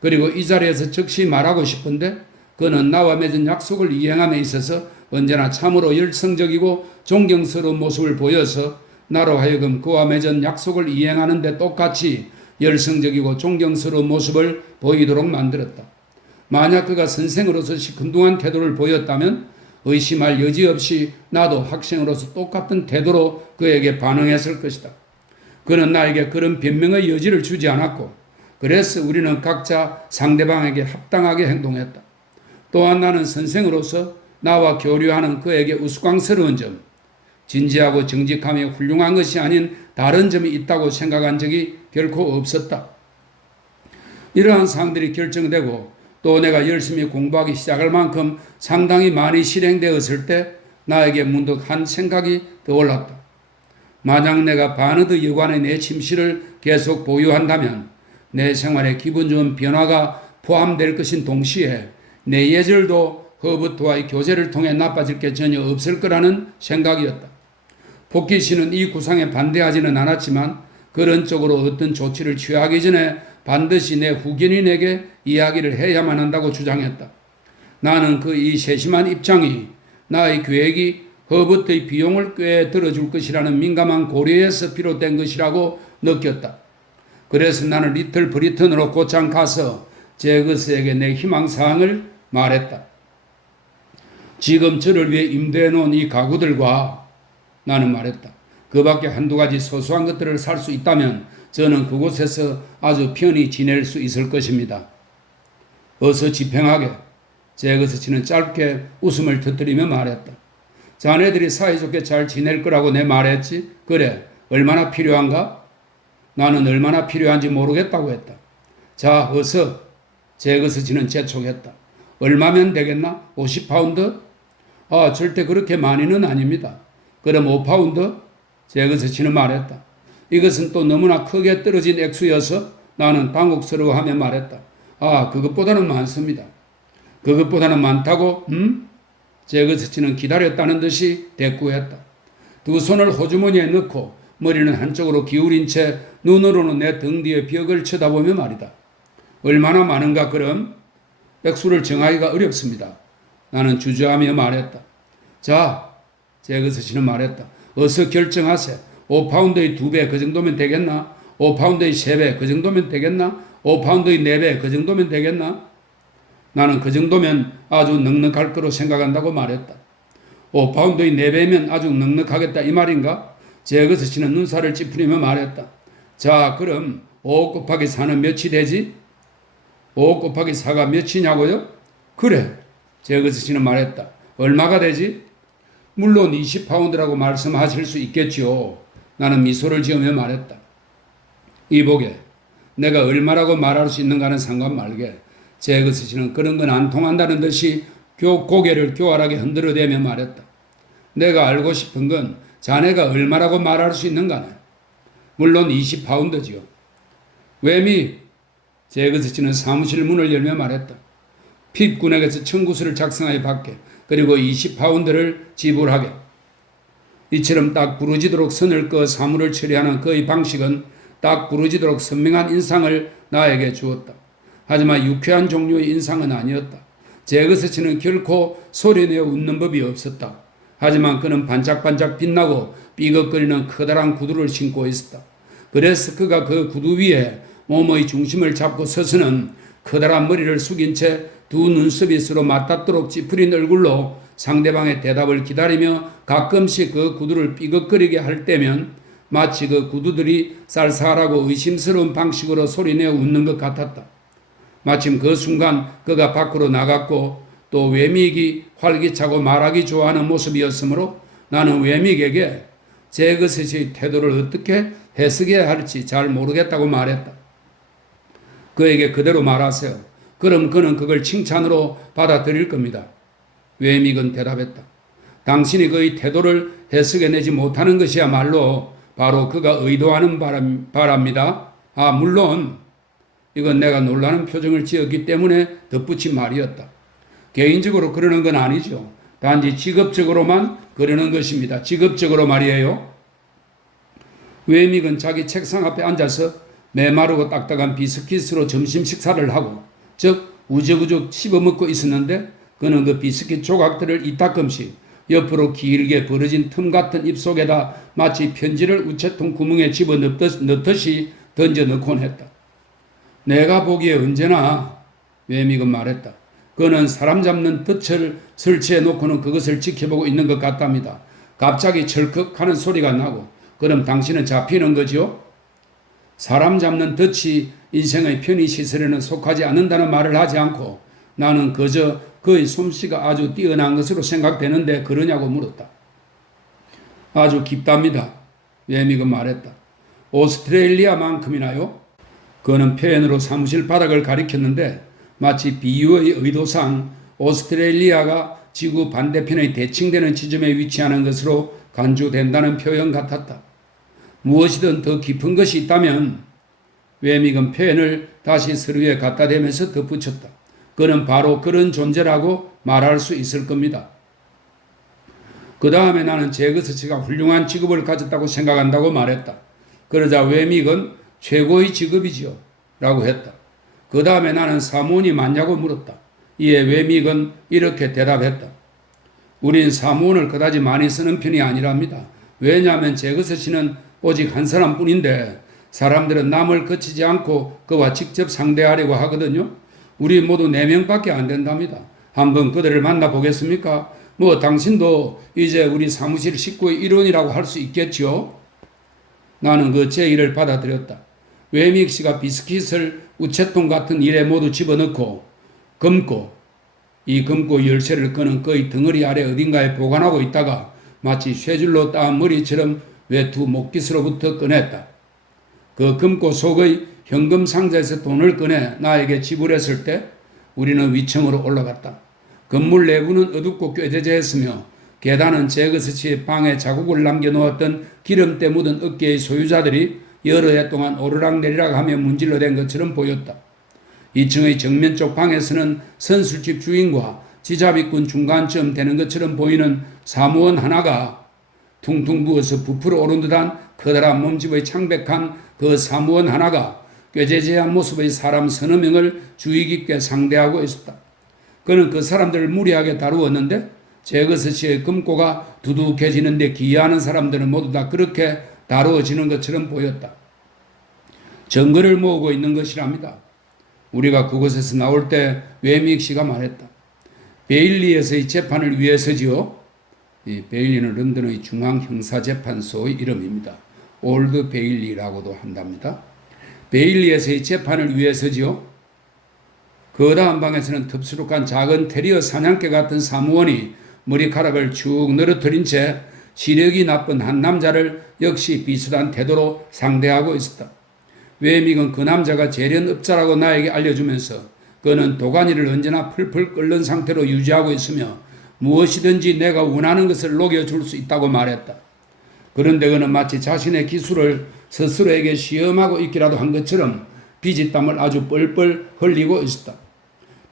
그리고 이 자리에서 즉시 말하고 싶은데 그는 나와 맺은 약속을 이행함에 있어서 언제나 참으로 열성적이고 존경스러운 모습을 보여서 나로 하여금 그와 맺은 약속을 이행하는 데 똑같이 열성적이고 존경스러운 모습을 보이도록 만들었다. 만약 그가 선생으로서 시큰둥한 태도를 보였다면 의심할 여지 없이 나도 학생으로서 똑같은 태도로 그에게 반응했을 것이다. 그는 나에게 그런 변명의 여지를 주지 않았고 그래서 우리는 각자 상대방에게 합당하게 행동했다. 또한 나는 선생으로서 나와 교류하는 그에게 우스꽝스러운 점, 진지하고 정직함이 훌륭한 것이 아닌 다른 점이 있다고 생각한 적이 결코 없었다. 이러한 사항들이 결정되고 또 내가 열심히 공부하기 시작할 만큼 상당히 많이 실행되었을 때 나에게 문득 한 생각이 떠올랐다. 만약 내가 바너드 여관의 내 침실을 계속 보유한다면 내 생활에 기분 좋은 변화가 포함될 것인 동시에 내 예절도 허버트와의 교제를 통해 나빠질 게 전혀 없을 거라는 생각이었다. 복희 씨는 이 구상에 반대하지는 않았지만 그런 쪽으로 어떤 조치를 취하기 전에 반드시 내 후견인에게 이야기를 해야만 한다고 주장했다. 나는 그 이 세심한 입장이 나의 계획이 허버트의 비용을 꽤 들어줄 것이라는 민감한 고려에서 비롯된 것이라고 느꼈다. 그래서 나는 리틀 브리튼으로 곧장 가서 제거스에게 내 희망사항을 말했다. 지금 저를 위해 임대해 놓은 이 가구들과 나는 말했다. 그 밖에 한두 가지 소소한 것들을 살 수 있다면 저는 그곳에서 아주 편히 지낼 수 있을 것입니다. 어서 집행하게. 제거스 씨는 짧게 웃음을 터뜨리며 말했다. 자네들이 사이좋게 잘 지낼 거라고 내 말했지? 그래, 얼마나 필요한가? 나는 얼마나 필요한지 모르겠다고 했다. 자, 어서. 제거스 씨는 재촉했다. 얼마면 되겠나? 50파운드? 아, 절대 그렇게 많이는 아닙니다. 그럼 5파운드? 제거스 씨는 말했다. 이것은 또 너무나 크게 떨어진 액수여서 나는 당혹스러워하며 말했다. 아, 그것보다는 많습니다. 그것보다는 많다고? 제거스 씨는 기다렸다는 듯이 대꾸했다. 두 손을 호주머니에 넣고 머리는 한쪽으로 기울인 채 눈으로는 내 등 뒤에 벽을 쳐다보며 말이다. 얼마나 많은가 그럼? 액수를 정하기가 어렵습니다. 나는 주저하며 말했다. 자, 제거스 씨는 말했다. 어서 결정하세. 5파운드의 2배 그 정도면 되겠나? 5파운드의 3배 그 정도면 되겠나? 5파운드의 4배 그 정도면 되겠나? 나는 그 정도면 아주 넉넉할 거로 생각한다고 말했다. 5파운드의 4배면 아주 넉넉하겠다 이 말인가? 제거스 씨는 눈살을 찌푸리며 말했다. 자, 그럼 5 곱하기 4는 몇이 되지? 5 곱하기 4가 몇이냐고요? 그래, 제거스 씨는 말했다. 얼마가 되지? 물론 20파운드라고 말씀하실 수 있겠지요. 나는 미소를 지으며 말했다. 이보게, 내가 얼마라고 말할 수 있는가는 상관 말게. 제거스 씨는 그런 건 안 통한다는 듯이 고개를 교활하게 흔들어대며 말했다. 내가 알고 싶은 건 자네가 얼마라고 말할 수 있는가네. 물론 20파운드지요. 왜미? 제거스 씨는 사무실 문을 열며 말했다. 핍군에게서 청구서를 작성하여 받게. 그리고 20파운드를 지불하게. 이처럼 딱 부러지도록 선을 그어 사물을 처리하는 그의 방식은 딱 부러지도록 선명한 인상을 나에게 주었다. 하지만 유쾌한 종류의 인상은 아니었다. 제거서 씨는 결코 소리내어 웃는 법이 없었다. 하지만 그는 반짝반짝 빛나고 삐걱거리는 커다란 구두를 신고 있었다. 그래서 그가 그 구두 위에 몸의 중심을 잡고 서서는 커다란 머리를 숙인 채 두 눈썹이 서로 맞닿도록 찌푸린 얼굴로 상대방의 대답을 기다리며 가끔씩 그 구두를 삐걱거리게 할 때면 마치 그 구두들이 쌀쌀하고 의심스러운 방식으로 소리내어 웃는 것 같았다. 마침 그 순간 그가 밖으로 나갔고 또 외믹이 활기차고 말하기 좋아하는 모습이었으므로 나는 외믹에게 제거스의 태도를 어떻게 해석해야 할지 잘 모르겠다고 말했다. 그에게 그대로 말하세요. 그럼 그는 그걸 칭찬으로 받아들일 겁니다. 외믹은 대답했다. 당신이 그의 태도를 해석해내지 못하는 것이야말로 바로 그가 의도하는 바랍니다. 물론 이건 내가 놀라는 표정을 지었기 때문에 덧붙인 말이었다. 개인적으로 그러는 건 아니죠. 단지 직업적으로만 그러는 것입니다. 직업적으로 말이에요. 외믹은 자기 책상 앞에 앉아서 메마르고 딱딱한 비스킷으로 점심 식사를 하고 즉 우적우적 씹어먹고 있었는데 그는 그 비스킷 조각들을 이따금씩 옆으로 길게 벌어진 틈 같은 입속에다 마치 편지를 우체통 구멍에 집어넣듯이 던져 넣곤 했다. 내가 보기에 언제나 외믹은 말했다. 그는 사람 잡는 덫을 설치해 놓고는 그것을 지켜보고 있는 것 같답니다. 갑자기 철컥 하는 소리가 나고 그럼 당신은 잡히는 거지요? 사람 잡는 덫이 인생의 편의시설에는 속하지 않는다는 말을 하지 않고 나는 그저 그의 솜씨가 아주 뛰어난 것으로 생각되는데 그러냐고 물었다. 아주 깊답니다. 외믹은 말했다. 오스트레일리아만큼이나요? 그는 표현으로 사무실 바닥을 가리켰는데 마치 비유의 의도상 오스트레일리아가 지구 반대편의 대칭되는 지점에 위치하는 것으로 간주된다는 표현 같았다. 무엇이든 더 깊은 것이 있다면 외믹은 표현을 다시 서류에 갖다 대면서 덧붙였다. 그는 바로 그런 존재라고 말할 수 있을 겁니다. 그 다음에 나는 제거스치가 훌륭한 직업을 가졌다고 생각한다고 말했다. 그러자 외믹은 최고의 직업이지요 라고 했다. 그 다음에 나는 사무원이 맞냐고 물었다. 이에 외믹은 이렇게 대답했다. 우린 사무원을 그다지 많이 쓰는 편이 아니랍니다. 왜냐하면 제거스치는 오직 한 사람뿐인데 사람들은 남을 거치지 않고 그와 직접 상대하려고 하거든요. 우리 모두 4명밖에 안 된답니다. 한번 그들을 만나보겠습니까? 당신도 이제 우리 사무실 식구의 일원이라고 할 수 있겠죠? 나는 그 제의를 받아들였다. 외믹 씨가 비스킷을 우체통 같은 일에 모두 집어넣고 금고 열쇠를 끄는 그의 덩어리 아래 어딘가에 보관하고 있다가 마치 쇠줄로 따은 머리처럼 외투 목깃으로부터 꺼냈다. 그 금고 속의 현금 상자에서 돈을 꺼내 나에게 지불했을 때 우리는 위층으로 올라갔다. 건물 내부는 어둡고 꾀재재했으며 계단은 제거스치의 방에 자국을 남겨놓았던 기름때 묻은 어깨의 소유자들이 여러 해 동안 오르락내리락 하며 문질러댄 것처럼 보였다. 2층의 정면 쪽 방에서는 선술집 주인과 지잡이꾼 중간쯤 되는 것처럼 보이는 사무원 하나가 퉁퉁 부어서 부풀어 오른 듯한 커다란 몸집의 창백한 그 사무원 하나가 꾀재재한 모습의 사람 서너 명을 주의 깊게 상대하고 있었다. 그는 그 사람들을 무리하게 다루었는데 제거스치의 금고가 두둑해지는데 기여하는 사람들은 모두 다 그렇게 다루어지는 것처럼 보였다. 증거를 모으고 있는 것이랍니다. 우리가 그곳에서 나올 때 외믹 씨가 말했다. 베일리에서의 재판을 위해서지요. 이 베일리는 런던의 중앙형사재판소의 이름입니다. 올드 베일리라고도 한답니다. 베일리에서의 재판을 위해서지요. 그 다음 방에서는 덥수룩한 작은 테리어 사냥개 같은 사무원이 머리카락을 쭉 늘어뜨린 채 시력이 나쁜 한 남자를 역시 비슷한 태도로 상대하고 있었다. 외믹은 그 남자가 재련업자라고 나에게 알려주면서 그는 도가니를 언제나 풀풀 끓는 상태로 유지하고 있으며 무엇이든지 내가 원하는 것을 녹여줄 수 있다고 말했다. 그런데 그는 마치 자신의 기술을 스스로에게 시험하고 있기라도 한 것처럼 비지땀을 아주 뻘뻘 흘리고 있었다.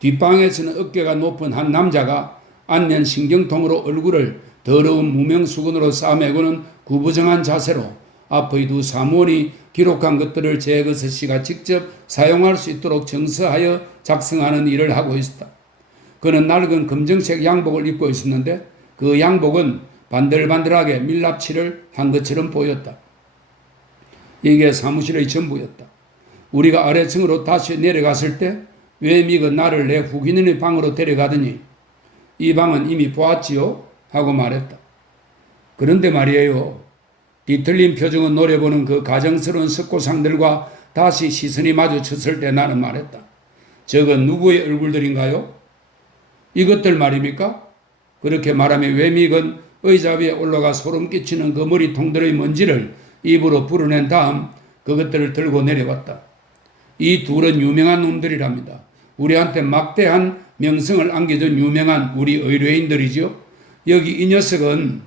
뒷방에서는 어깨가 높은 한 남자가 안면 신경통으로 얼굴을 더러운 무명수건으로 싸매고는 구부정한 자세로 앞의 두 사무원이 기록한 것들을 제거스치가 직접 사용할 수 있도록 정서하여 작성하는 일을 하고 있었다. 그는 낡은 검정색 양복을 입고 있었는데 그 양복은 반들반들하게 밀랍칠을 한 것처럼 보였다. 이게 사무실의 전부였다. 우리가 아래층으로 다시 내려갔을 때 외미가 나를 내 후기인의 방으로 데려가더니 이 방은 이미 보았지요? 하고 말했다. 그런데 말이에요. 뒤틀린 표정은 노려보는 그 가정스러운 석고상들과 다시 시선이 마주쳤을 때 나는 말했다. 저건 누구의 얼굴들인가요? 이것들 말입니까? 그렇게 말하며 외미건 의자 위에 올라가 소름 끼치는 그 머리통들의 먼지를 입으로 불어낸 다음 그것들을 들고 내려왔다. 이 둘은 유명한 놈들이랍니다. 우리한테 막대한 명성을 안겨준 유명한 우리 의뢰인들이죠. 여기 이 녀석은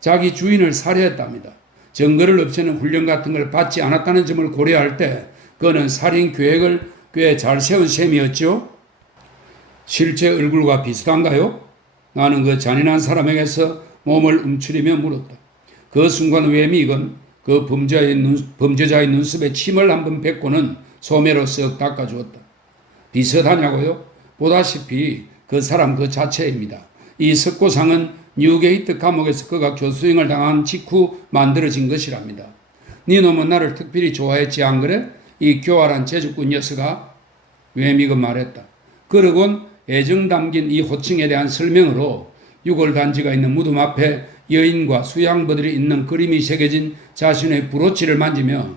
자기 주인을 살해했답니다. 증거를 없애는 훈련 같은 걸 받지 않았다는 점을 고려할 때 그는 살인 계획을 꽤 잘 세운 셈이었죠. 실제 얼굴과 비슷한가요? 나는 그 잔인한 사람에게서 몸을 움츠리며 물었다. 그 순간 외미건 그 범죄자의 눈썹에 침을 한번 뱉고는 소매로 쓱 닦아주었다. 비슷하냐고요? 보다시피 그 사람 그 자체입니다. 이 석고상은 뉴게이트 감옥에서 그가 교수행을 당한 직후 만들어진 것이랍니다. 네 놈은 나를 특별히 좋아했지 안 그래? 이 교활한 제주꾼 녀석아. 외미건 말했다. 그러곤 애정 담긴 이 호칭에 대한 설명으로 유골단지가 있는 무덤 앞에 여인과 수양버들이 있는 그림이 새겨진 자신의 브로치를 만지며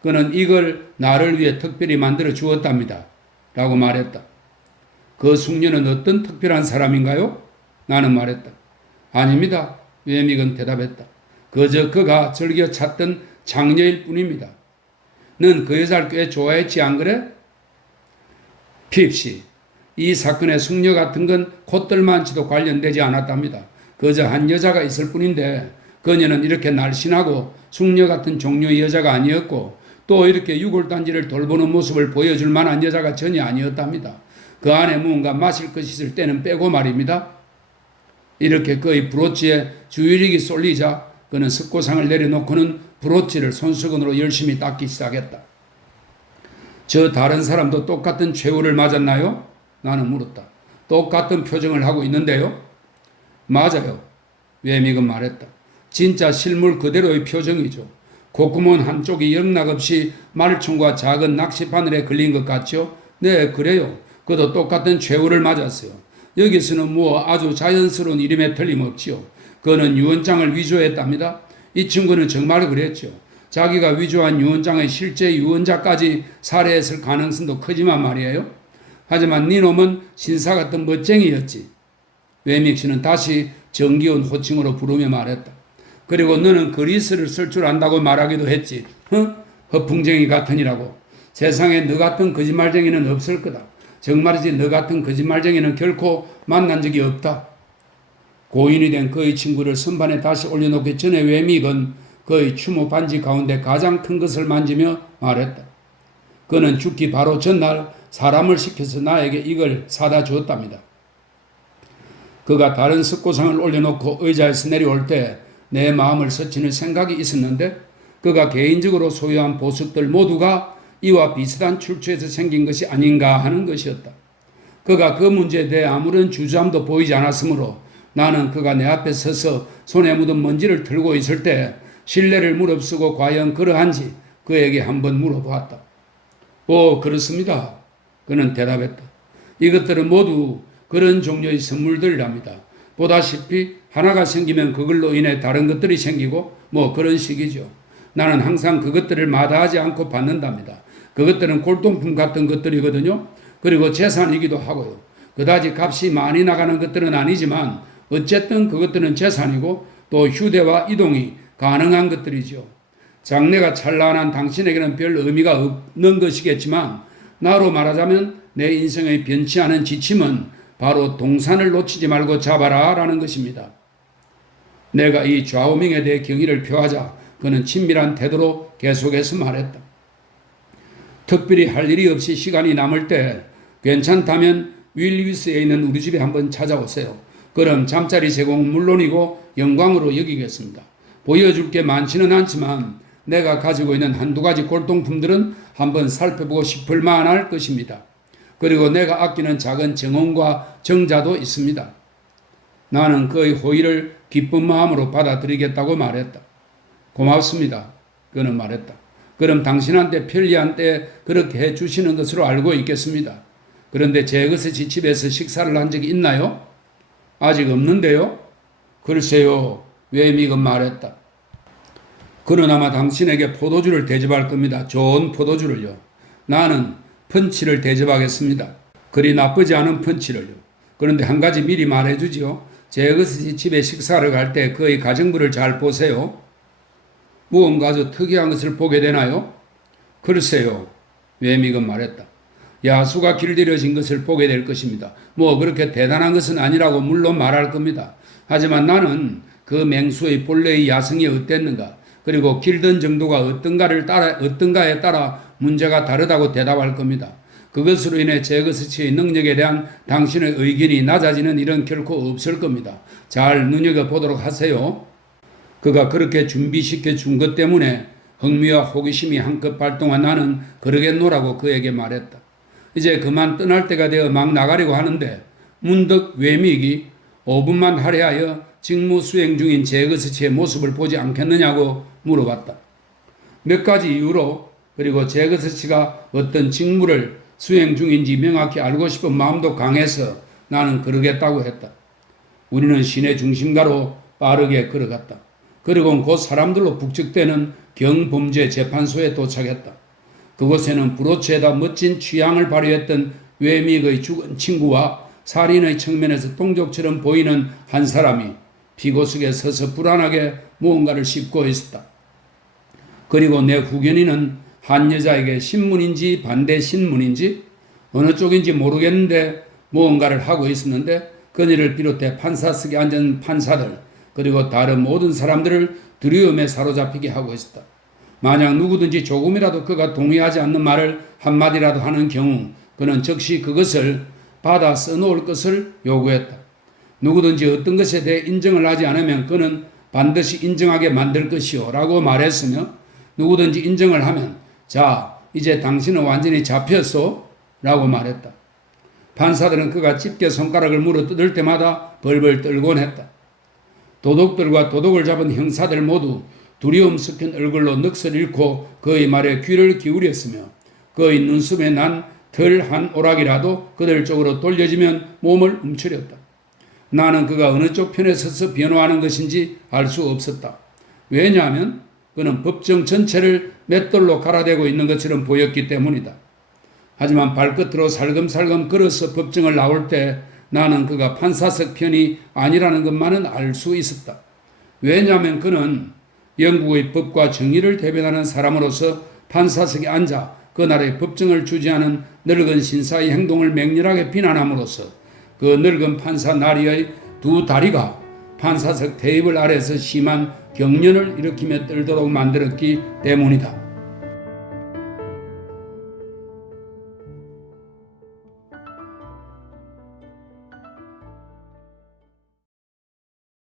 그는 이걸 나를 위해 특별히 만들어 주었답니다. 라고 말했다. 그 숙녀는 어떤 특별한 사람인가요? 나는 말했다. 아닙니다. 외미건 대답했다. 그저 그가 즐겨 찾던 장녀일 뿐입니다. 넌 그 여자를 꽤 좋아했지 안 그래? 핍시. 이 사건의 숙녀 같은 건 콧들만치도 관련되지 않았답니다. 그저 한 여자가 있을 뿐인데 그녀는 이렇게 날씬하고 숙녀 같은 종류의 여자가 아니었고 또 이렇게 유골단지를 돌보는 모습을 보여줄 만한 여자가 전혀 아니었답니다. 그 안에 무언가 마실 것이 있을 때는 빼고 말입니다. 이렇게 그의 브로치에 주의력이 쏠리자 그는 석고상을 내려놓고는 브로치를 손수건으로 열심히 닦기 시작했다. 저 다른 사람도 똑같은 최후를 맞았나요? 나는 물었다. 똑같은 표정을 하고 있는데요. 맞아요. 외미건 말했다. 진짜 실물 그대로의 표정이죠. 콧구멍 한쪽이 영락없이 말총과 작은 낚시바늘에 걸린 것 같죠? 네, 그래요. 그도 똑같은 최후를 맞았어요. 여기서는 아주 자연스러운 이름에 틀림없지요. 그는 유언장을 위조했답니다. 이 친구는 정말 그랬죠. 자기가 위조한 유언장의 실제 유언자까지 살해했을 가능성도 크지만 말이에요. 하지만 네 놈은 신사 같은 멋쟁이였지. 외믹 씨는 다시 정기운 호칭으로 부르며 말했다. 그리고 너는 그리스를 쓸 줄 안다고 말하기도 했지. 허풍쟁이 같으니라고. 세상에 너 같은 거짓말쟁이는 없을 거다. 정말이지 너 같은 거짓말쟁이는 결코 만난 적이 없다. 고인이 된 그의 친구를 선반에 다시 올려놓기 전에 외믹은 그의 추모 반지 가운데 가장 큰 것을 만지며 말했다. 그는 죽기 바로 전날 사람을 시켜서 나에게 이걸 사다 주었답니다. 그가 다른 석고상을 올려놓고 의자에서 내려올 때 내 마음을 스치는 생각이 있었는데 그가 개인적으로 소유한 보석들 모두가 이와 비슷한 출처에서 생긴 것이 아닌가 하는 것이었다. 그가 그 문제에 대해 아무런 주저함도 보이지 않았으므로 나는 그가 내 앞에 서서 손에 묻은 먼지를 털고 있을 때 신뢰를 무릅쓰고 과연 그러한지 그에게 한번 물어보았다. 그렇습니다. 그는 대답했다. 이것들은 모두 그런 종류의 선물들이랍니다. 보다시피 하나가 생기면 그걸로 인해 다른 것들이 생기고 그런 식이죠. 나는 항상 그것들을 마다하지 않고 받는답니다. 그것들은 골동품 같은 것들이거든요. 그리고 재산이기도 하고요. 그다지 값이 많이 나가는 것들은 아니지만 어쨌든 그것들은 재산이고 또 휴대와 이동이 가능한 것들이죠. 장래가 찬란한 당신에게는 별 의미가 없는 것이겠지만 나로 말하자면 내 인생의 변치 않은 지침은 바로 동산을 놓치지 말고 잡아라 라는 것입니다. 내가 이 좌우명에 대해 경의를 표하자 그는 친밀한 태도로 계속해서 말했다. 특별히 할 일이 없이 시간이 남을 때 괜찮다면 윌리스에 있는 우리 집에 한번 찾아오세요. 그럼 잠자리 제공은 물론이고 영광으로 여기겠습니다. 보여줄 게 많지는 않지만 내가 가지고 있는 한두 가지 골동품들은 한번 살펴보고 싶을 만할 것입니다. 그리고 내가 아끼는 작은 정원과 정자도 있습니다. 나는 그의 호의를 기쁜 마음으로 받아들이겠다고 말했다. 고맙습니다. 그는 말했다. 그럼 당신한테 편리한 때 그렇게 해주시는 것으로 알고 있겠습니다. 그런데 제 것이 집에서 식사를 한 적이 있나요? 아직 없는데요? 글쎄요. 웨믹은 말했다. 그는 아마 당신에게 포도주를 대접할 겁니다. 좋은 포도주를요. 나는 펀치를 대접하겠습니다. 그리 나쁘지 않은 펀치를요. 그런데 한 가지 미리 말해주지요. 제 것이 집에 식사를 갈 때 그의 가정부를 잘 보세요. 무언가 아주 특이한 것을 보게 되나요? 글쎄요. 웨믹은 말했다. 야수가 길들여진 것을 보게 될 것입니다. 뭐 그렇게 대단한 것은 아니라고 물론 말할 겁니다. 하지만 나는 그 맹수의 본래의 야성이 어땠는가, 그리고 길든 정도가 어떤가에 따라 문제가 다르다고 대답할 겁니다. 그것으로 인해 제거스치의 능력에 대한 당신의 의견이 낮아지는 일은 결코 없을 겁니다. 잘 눈여겨보도록 하세요. 그가 그렇게 준비시켜 준 것 때문에 흥미와 호기심이 한껏 발동한 나는 그러겠노라고 그에게 말했다. 이제 그만 떠날 때가 되어 막 나가려고 하는데 문득 웨믹이 5분만 할애하여 직무 수행 중인 제거스치의 모습을 보지 않겠느냐고 물어봤다. 몇 가지 이유로, 그리고 제거스치가 어떤 직무를 수행 중인지 명확히 알고 싶은 마음도 강해서 나는 그러겠다고 했다. 우리는 시내 중심가로 빠르게 걸어갔다. 그리고 곧 사람들로 북적대는 경범죄 재판소에 도착했다. 그곳에는 브로치에다 멋진 취향을 발휘했던 웨믹의 죽은 친구와 살인의 측면에서 동족처럼 보이는 한 사람이 피고석에 서서 불안하게 무언가를 씹고 있었다. 그리고 내 후견인은 한 여자에게 신문인지 반대 신문인지 어느 쪽인지 모르겠는데 무언가를 하고 있었는데 그녀를 비롯해 판사석에 앉은 판사들 그리고 다른 모든 사람들을 두려움에 사로잡히게 하고 있었다. 만약 누구든지 조금이라도 그가 동의하지 않는 말을 한마디라도 하는 경우 그는 즉시 그것을 받아 써놓을 것을 요구했다. 누구든지 어떤 것에 대해 인정을 하지 않으면 그는 반드시 인정하게 만들 것이요 라고 말했으며, 누구든지 인정을 하면 자 이제 당신은 완전히 잡혔소 라고 말했다. 판사들은 그가 집게 손가락을 물어 뜯을 때마다 벌벌 떨곤 했다. 도둑들과 도둑을 잡은 형사들 모두 두려움 섞인 얼굴로 넋을 잃고 그의 말에 귀를 기울였으며 그의 눈썹에 난 털 한 오락이라도 그들 쪽으로 돌려지면 몸을 움츠렸다. 나는 그가 어느 쪽 편에 서서 변호하는 것인지 알 수 없었다. 왜냐하면 그는 법정 전체를 맷돌로 갈아대고 있는 것처럼 보였기 때문이다. 하지만 발끝으로 살금살금 걸어서 법정을 나올 때 나는 그가 판사석 편이 아니라는 것만은 알 수 있었다. 왜냐하면 그는 영국의 법과 정의를 대변하는 사람으로서 판사석에 앉아 그 나라의 법정을 주재하는 늙은 신사의 행동을 맹렬하게 비난함으로써 그 늙은 판사 나리의 두 다리가 판사석 테이블 아래서 심한 경련을 일으키며 떨도록 만들었기 때문이다.